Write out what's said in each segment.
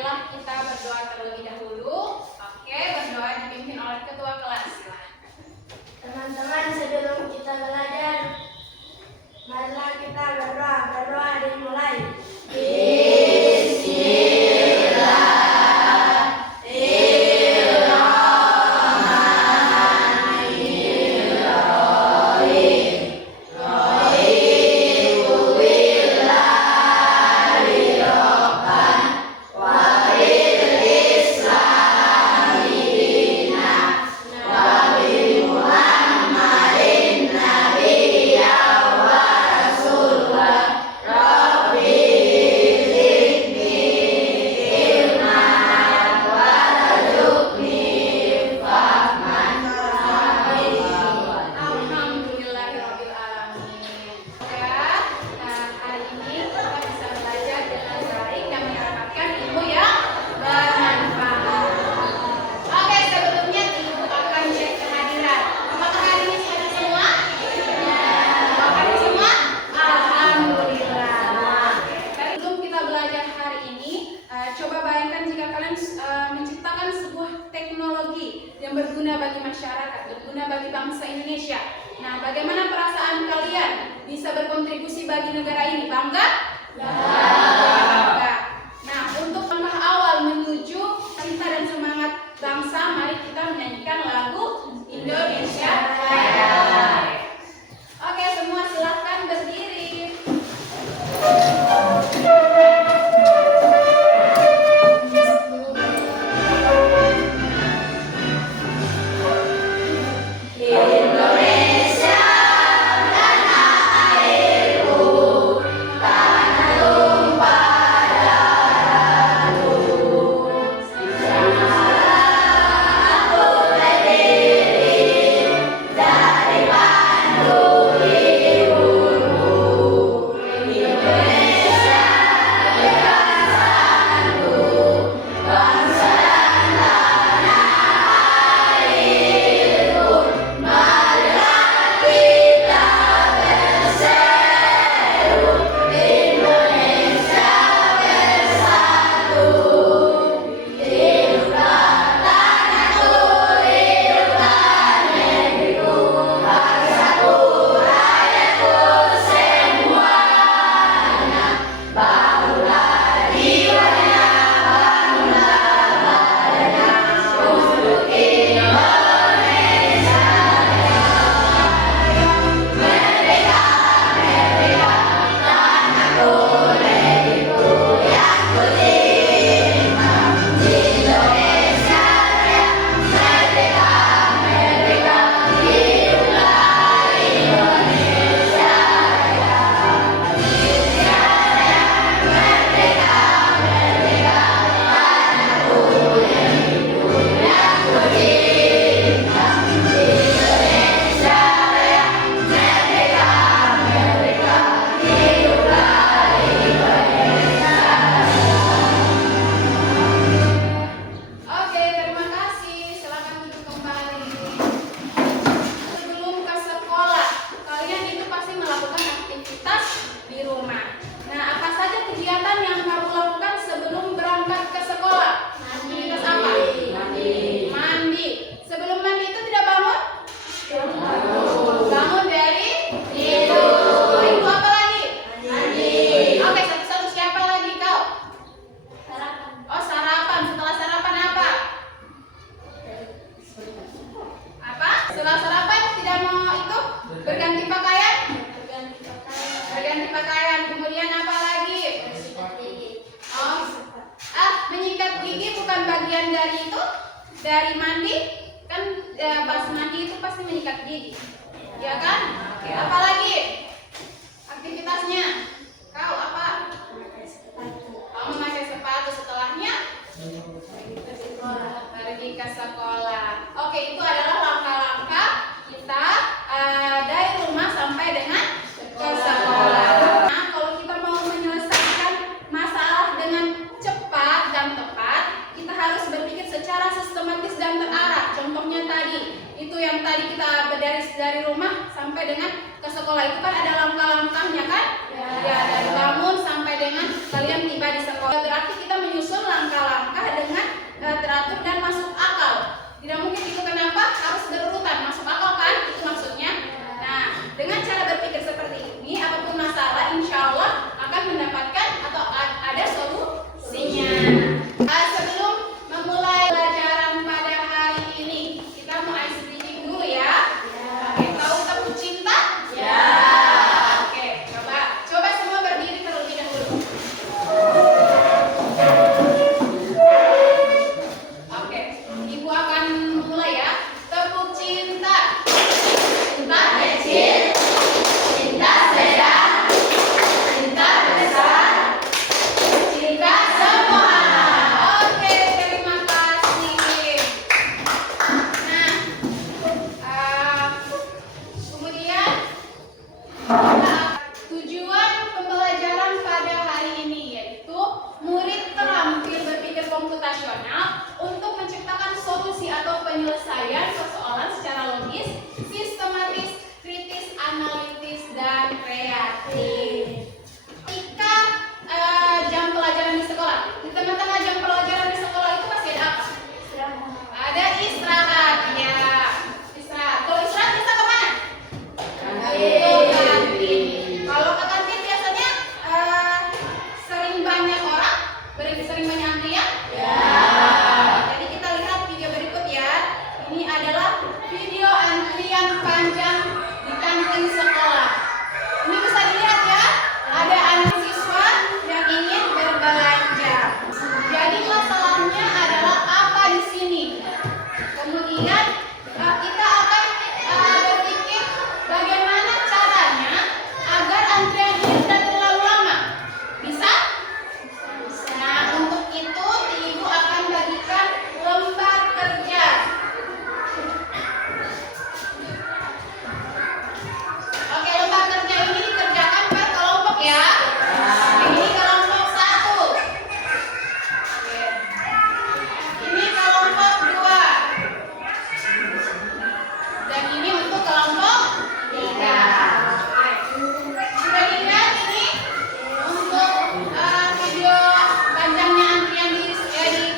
marilah kita berdoa terlebih dahulu. Oke, berdoa dipimpin oleh ketua kelas. Teman-teman, sebelum kita belajar, marilah kita berdoa. Berdoa dimulai. Coba bayangkan jika kalian menciptakan sebuah teknologi yang berguna bagi masyarakat, berguna bagi bangsa Indonesia. Nah, bagaimana perasaan kalian bisa berkontribusi bagi negara ini? Bangga? Bangga. Nah, untuk langkah awal menuju cinta dan semangat bangsa, mari kita menyanyikan lagu Indonesia Raya. Oke, semua silahkan berdiri. Dari mandi kan pas mandi itu pasti menyikat gigi, ya kan? Oke, apa lagi aktivitasnya? Kau apa? Kau memakai sepatu, setelahnya pergi ke sekolah. Oke, itu adalah langkah-langkah kita dari rumah sampai dengan ke sekolah. Nah, kalau kita mau menyelesaikan masalah dengan cepat dan tepat, kita harus berpikir secara sistematis dan terarah. Contohnya tadi, itu yang tadi kita dari rumah sampai dengan ke sekolah, itu kan ada langkah-langkahnya kan? Ya, dari bangun sampai dengan kalian tiba di sekolah. Berarti kita menyusun langkah-langkah rasional untuk menciptakan solusi atau penyelesaian persoalan secara logis, sistematis, kritis, analitis, dan kreatif. Ketika jam pelajaran di sekolah, di tengah-tengah jam pelajaran di sekolah itu pasti ada apa? Ada istirahat, ya. Istirahat. Kalau istirahat kita kemana? Ke kantin. Kalau ke kantin biasanya sering banyak orang, sering banyak antrian? Ya. Jadi kita lihat video berikut ya. Ini adalah video antrian panjang di kantin sekolah. Ini bisa dilihat ya. Ada anak siswa yang ingin berbelanja. Jadi masalahnya adalah apa di sini? Kemudian kita akan berpikir bagaimana caranya agar antrian ini tidak terlalu lama. Bisa? Nah, untuk itu ibu akan bagikan lembar kerja. Oke, lembar kerja ini dikerjakan per kelompok ya. Ini kelompok 1. Ini kelompok 2. Dan ini untuk kelompok 3. Sudah dilihat ini untuk video panjangnya antrian di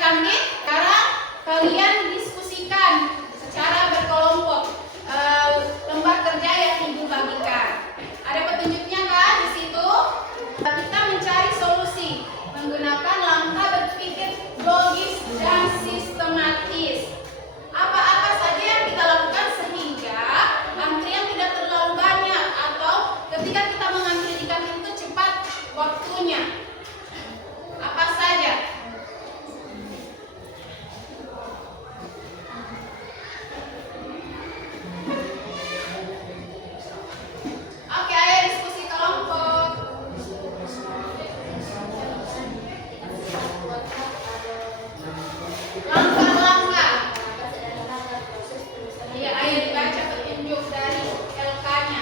kantin. Sekarang kalian diskusikan secara berkelompok lembar kerja yang ibu bagikan. Ada petunjuknya kan di situ? Kita mencari solusi menggunakan langkah berpikir logis dan sistematis. Apa-apa saja yang kita lakukan sehingga antrian tidak terlalu banyak atau ketika kita mengantri di kantin itu cepat waktunya. Apa saja? Oke, ayo diskusi kelompok. Langkah-langkah. Iya, ayo dibaca petunjuk dari LK-nya.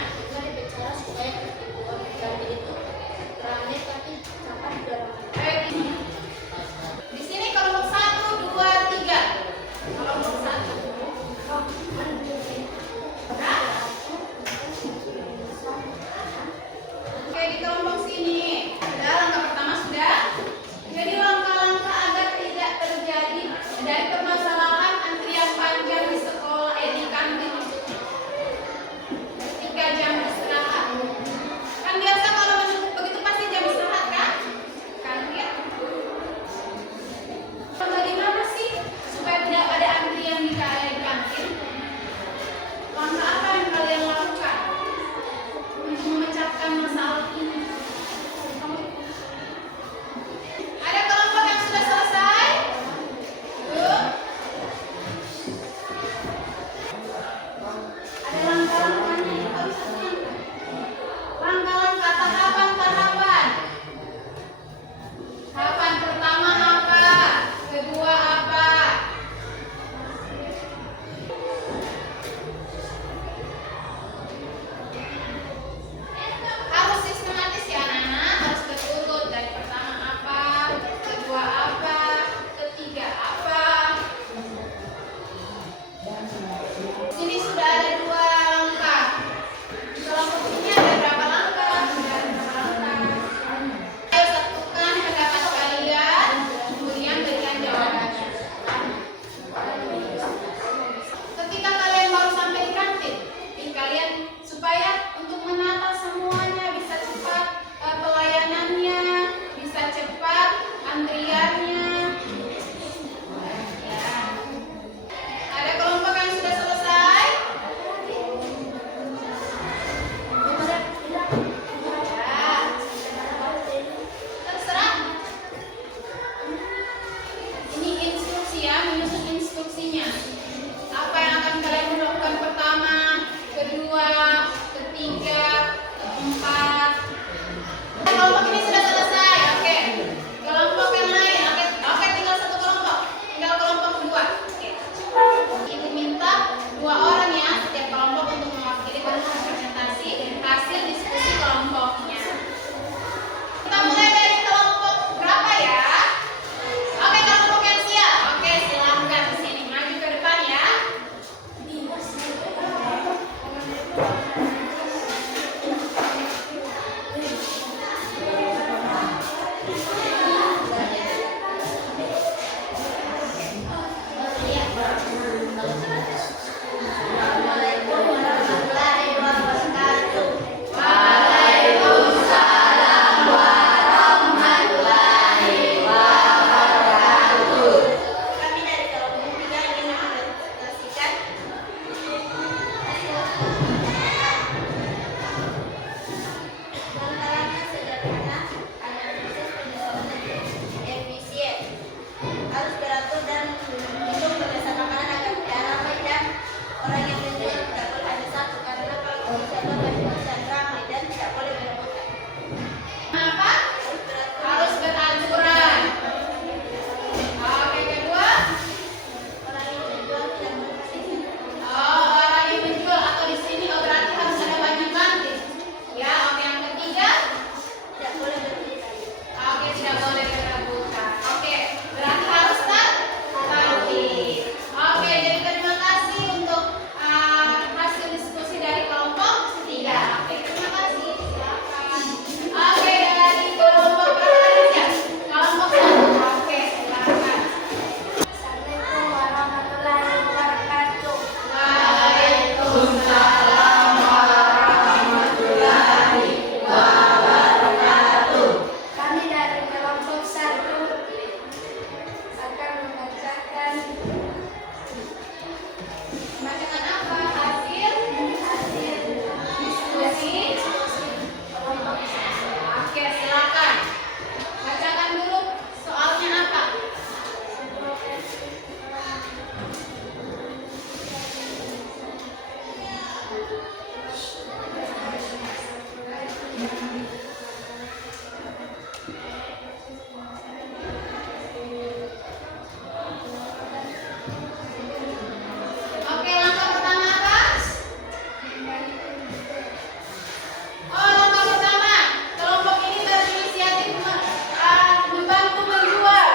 Ayo di sini kelompok 1, 2, 3. Kelompok 1. Oke, di kelompok sini. Sudah, langkah pertama sudah. Jadi langkah-langkah agar tidak terjadi dari permasalahan antrian panjang di sekolah di kantin ketika jam istirahat. Kan biasa kalau masuk begitu pasti jam istirahat kan? Kan ya. Bagaimana sih supaya tidak ada antrian di kantin? Langkah apa yang kalian lakukan untuk memecahkan masalah ini? Ada kelompok yang sudah selesai? Belum? Ada langkah-langkahnya, kita bisa lihat. Langkah-langkah tahapan-tahapan. Tahapan pertama apa? Kedua apa? Harus sistematis ya anak-anak, harus berurut dari pertama apa, kedua apa, ketiga apa. Sini sudah ada 2 langkah. Di kelompok ini ada berapa langkah? Ada berapa langkah? Ayo satukan pendapat kalian, kemudian berikan jawabannya. Ketika kalian baru sampai di kantin, kalian supaya untuk menata semuanya bisa cepat pelayanannya, bisa cepat antriannya. Ya. Ada kelompok yang sudah selesai? Ya. Terserah. Ini instruksi ya, menyusun instruksinya. Apa yang akan kalian lakukan pertama, kedua, ketiga, keempat. Kelompok ini sudah selesai, oke. Kelompok yang lain, oke, tinggal 1 kelompok, tinggal kelompok kedua. Oke. Ibu minta 2 orang ya, setiap kelompok untuk mewakili presentasi hasil diskusi kelompoknya. Kita mulai dari kelompok berapa ya? Oke, kelompok yang siap. Assalamualaikum warahmatullahi wabarakatuh. Kami dari kelompok 3 ingin mempresentasikan langkah-langkah sederhana agar proses penyusunan efisien. Harus beratur dan minum berdasarkan makanan agar tidak ramai dan orang yang menjual tidak boleh hanya satu karena kalau inisiator dan ramai dan tidak boleh berebutan. Apa? Harus beraturan. Oke, kedua. Orang yang menjual tidak boleh kasih. Oh, orang yang menjual atau di sini berarti harus ada wajib bangkit. Ya, oke, yang ketiga. Tidak boleh bertikai. Oke, tidak boleh berebutan. Oke, berarti harus bangkit. Oke, jadi terima kasih untuk hasil diskusi dari kelompok 3. Oke, terima kasih. Silakan. Oke, dari kelompok berapa ya? Kelompok 1. Oke, silakan. Assalamualaikum warahmatullahi wabarakatuh. Waalaikumsalam warahmatullahi wabarakatuh. Kami dari kelompok 1 akan membacakan Bacakan apa? Hasil diskusi. kelompok Oke, silakan. Bacakan dulu soalnya apa? Oke, langkah pertama apa? Oh, langkah pertama, kelompok ini berinisiatif membantu menjual.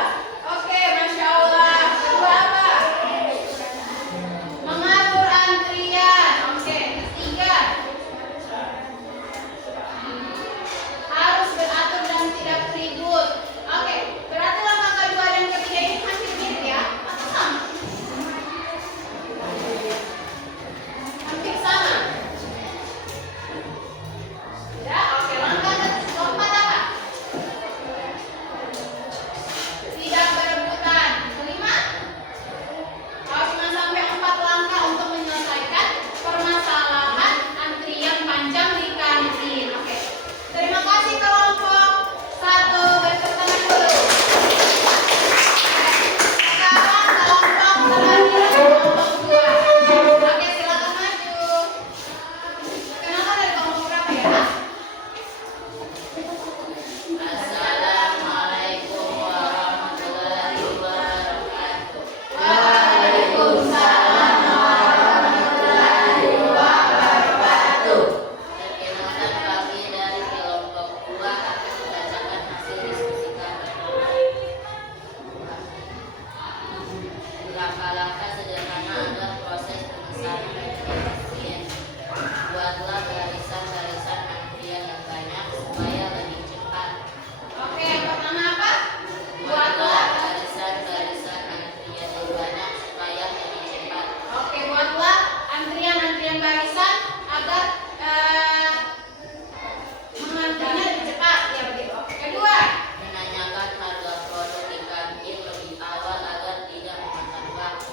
Oke, Masya Allah. Kedua apa? Mengatur antrian. Oke, ketiga. Harus beratur dan tidak ribut. Oke, berarti langkah kedua dan ketiga ini hampir mirip ya? Atau sama? Hampir sama. Ya, oke. Langkah keempat apa? Tidak berebutan. Kelima? Oh, cuma sampai 4 langkah untuk menyelesaikan permasalahan antrian panjang di kantin. Oke. Terima kasih kelompok 1. Bertepuk tangan dulu. Sekarang kelompok terakhir kelompok 2. Oke, silakan maju. Kenapa dari kelompok berapa ya? Assalamualaikum warahmatullahi wabarakatuh. Waalaikumsalam warahmatullahi wabarakatuh. Perkenalkan kami dari kelompok 2 akan membacakan hasil diskusi kami. Langkah-langkah sederhana agar proses pemesanan efisien. Buatlah barisan-barisan antrian yang banyak supaya lebih cepat. Oke, yang pertama apa? Buatlah Buatlah. barisan-barisan antrian yang banyak supaya lebih cepat. Oke, buatlah antrian barisan agar mengantrinya lebih cepat. Ya, begitu. Oke, kedua. Menanyakan harga produk di kantin lebih awal agar tidak memakan waktu.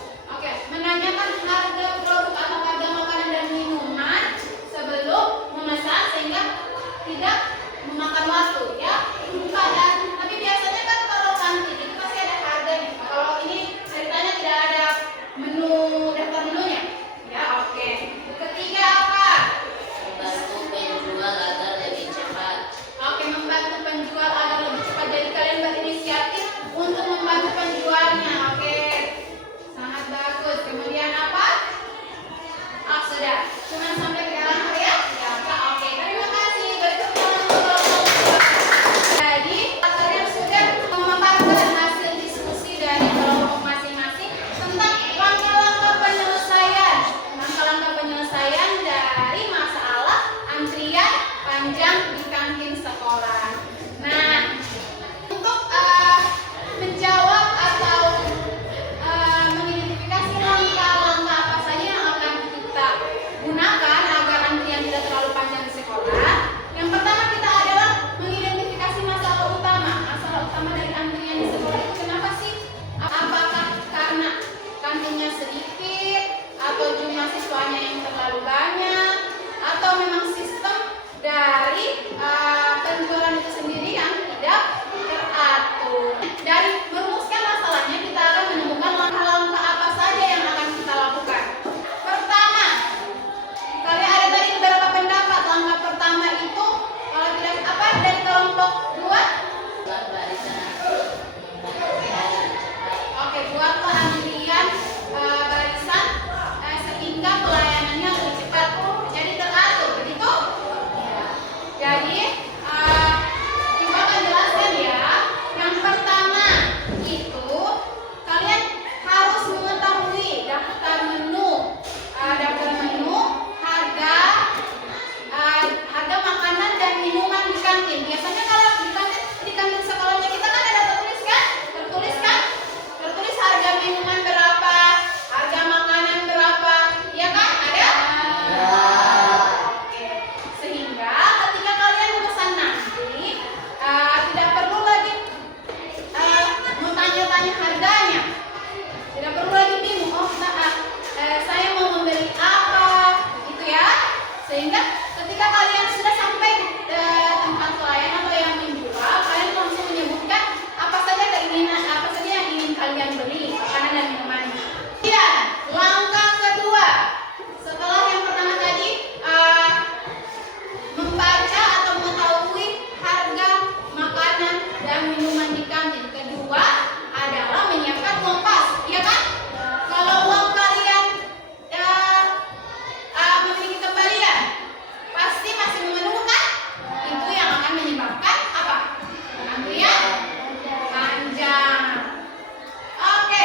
siswanya sedikit, atau jumlah siswanya yang terlalu banyak, atau memang sistem dari penjualan itu sendiri yang tidak teratur. Dari merumuskan masalahnya, kita akan menemukan langkah-langkah apa saja yang akan kita lakukan. Pertama, kalian ada tadi beberapa pendapat. Langkah pertama itu kalau tidak apa dari kelompok 2. Buat barisan cepat. Oke, buatlah antrian barisan sehingga pelayanannya lebih cepat. Jadi teratur, begitu? Jadi coba akan jelaskan ya. Yang pertama itu kalian harus mengetahui daftar menu, harga makanan dan minuman di kantin. Biasanya kalau di kantin sekolahnya kita kan ada tertulis kan? Tertulis harga minuman berapa, harga makanan berapa, ya kan? Ada? Oke. Sehingga ketika kalian memesan nanti tidak perlu lagi bertanya-tanya harganya. Tidak perlu lagi bingung, saya mau membeli apa, gitu ya. Sehingga ketika kalian sudah sampai di tempat pelayan atau yang menjual, kalian langsung menyebutkan apa saja yang ingin kalian beli, makanan dan minuman. Kemudian langkah kedua, setelah yang pertama tadi membaca atau mengetahui harga makanan dan minuman di kantin. Kedua adalah menyiapkan uang pas, ya kan? Kalau uang kalian memiliki kembalian, pasti masih memenuhi kan? Itu yang akan menyebabkan apa? Antrian panjang. Oke,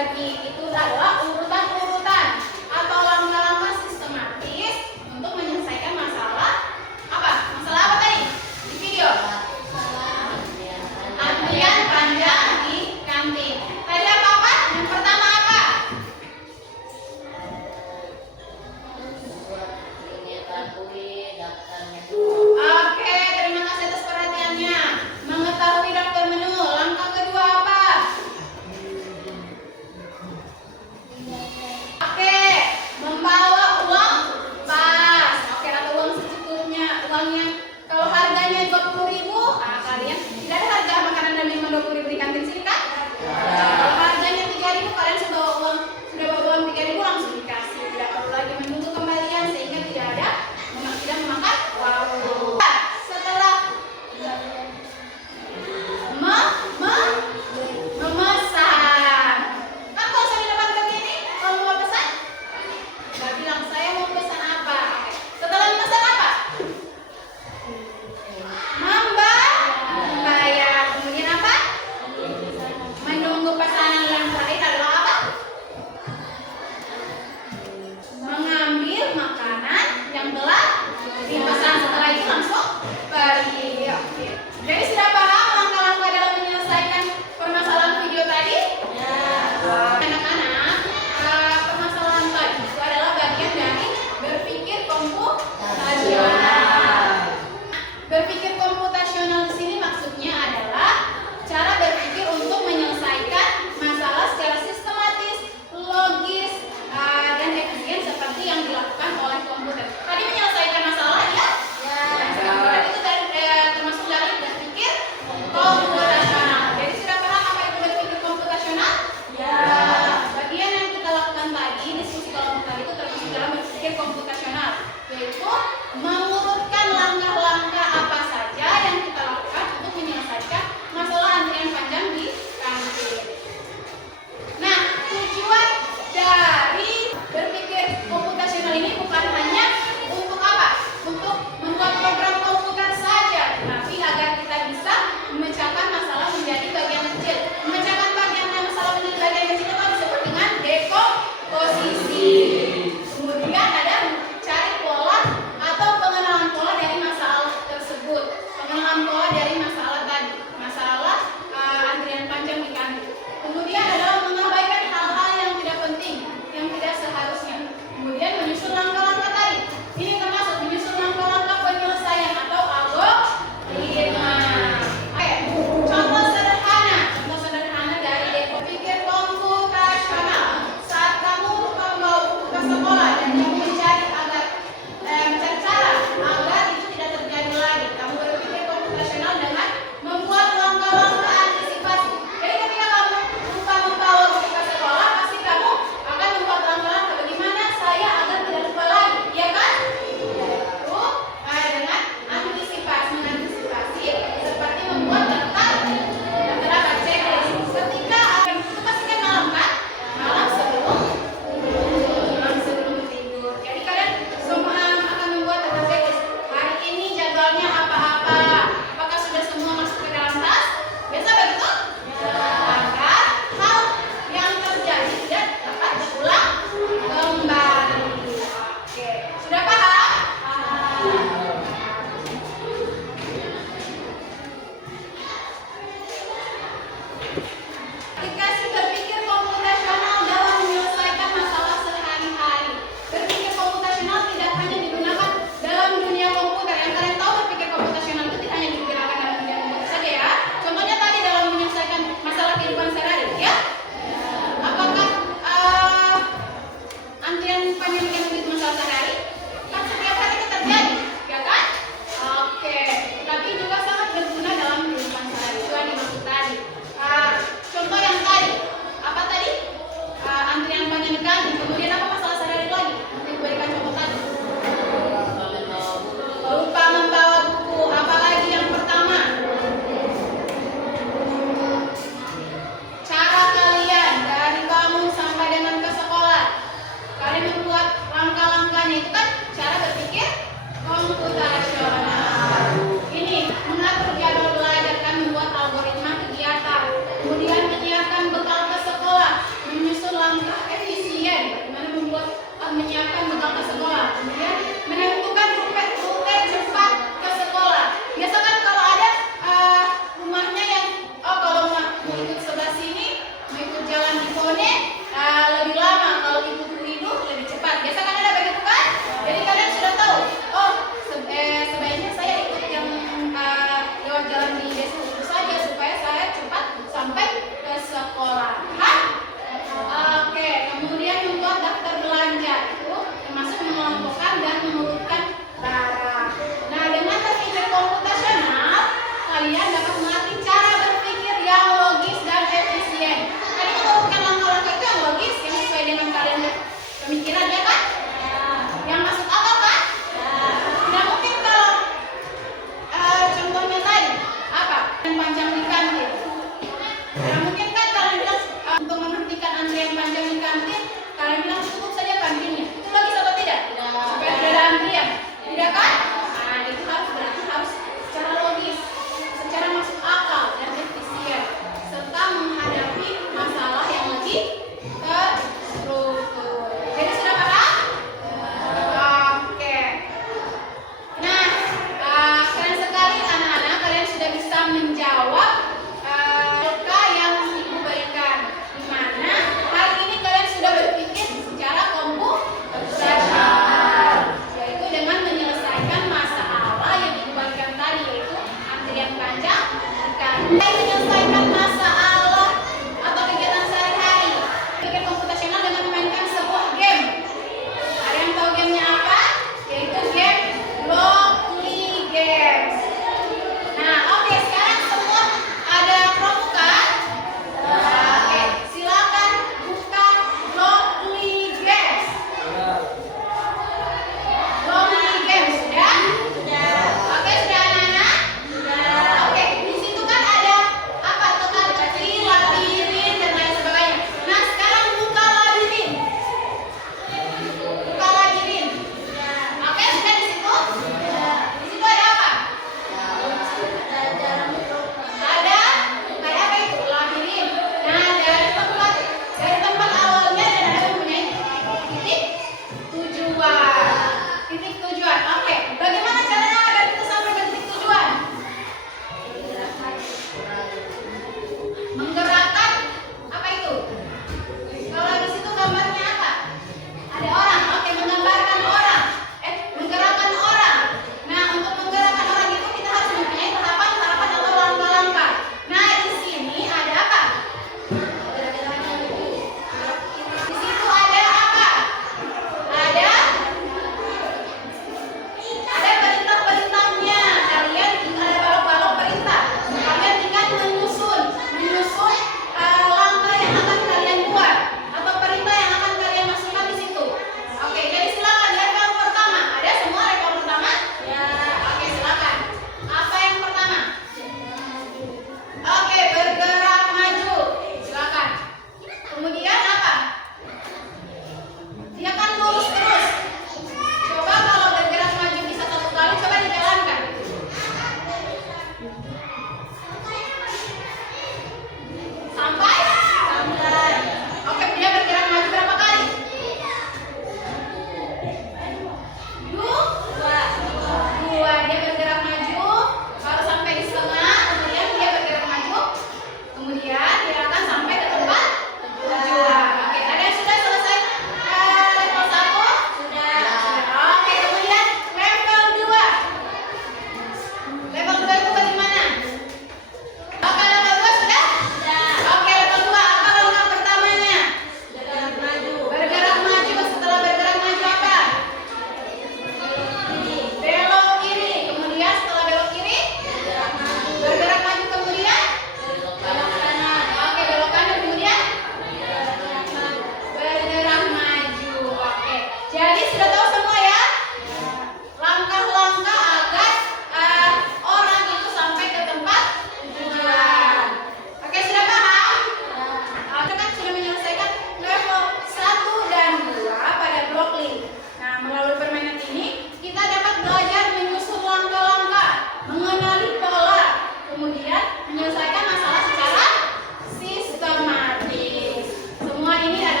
ini adalah